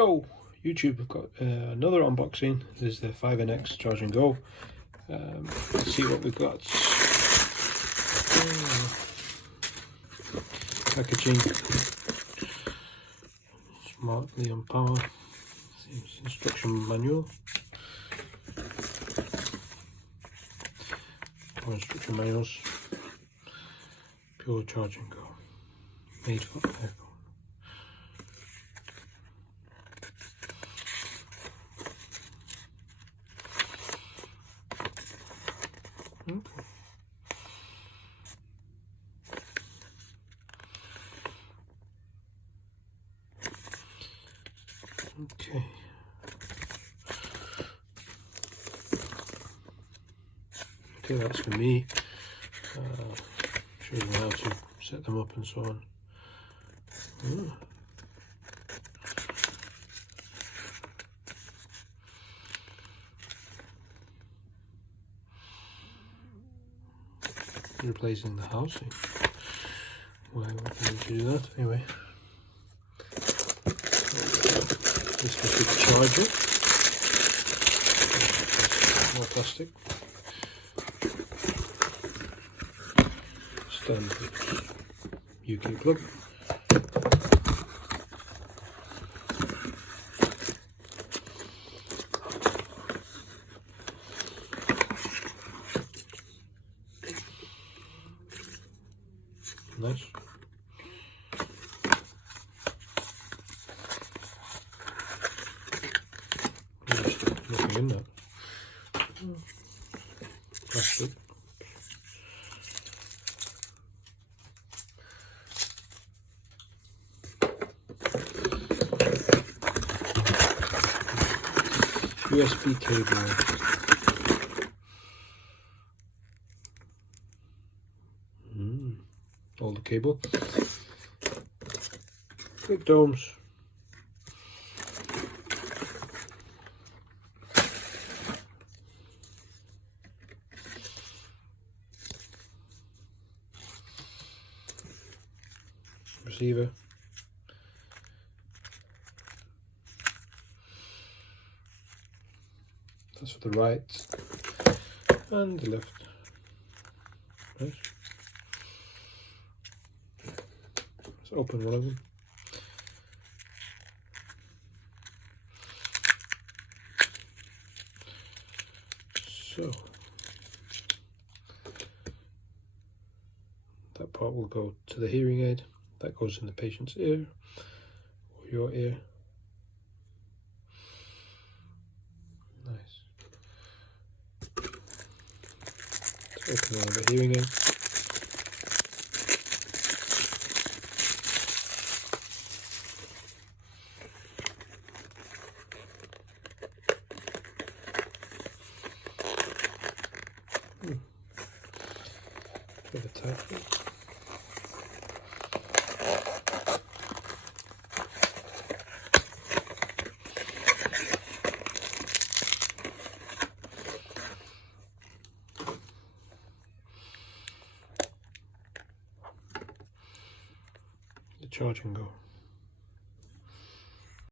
Yo, YouTube, we've got another unboxing. This is the 5NX Charge and Go. Let's see what we've got. Packaging, smartly on power. Seems instruction manual. Or instruction manuals. Pure Charge and Go. Made for iPhone. Okay. Okay, that's for me. Show you how to set them up and so on. Replacing the housing. Why would I need to do that? Anyway. This must be the charger. More plastic. Standard UK plug. Nice. Nothing in that. Plastic. USB cable. All the cable. Big domes. Receiver. That's for the right and the left. Nice. Let's open one of them. So that part will go to the hearing aid. That goes in the patient's ear or your ear. Nice. Let's open one of the hearing aid. Bit of a tight fit. The Charge and Go.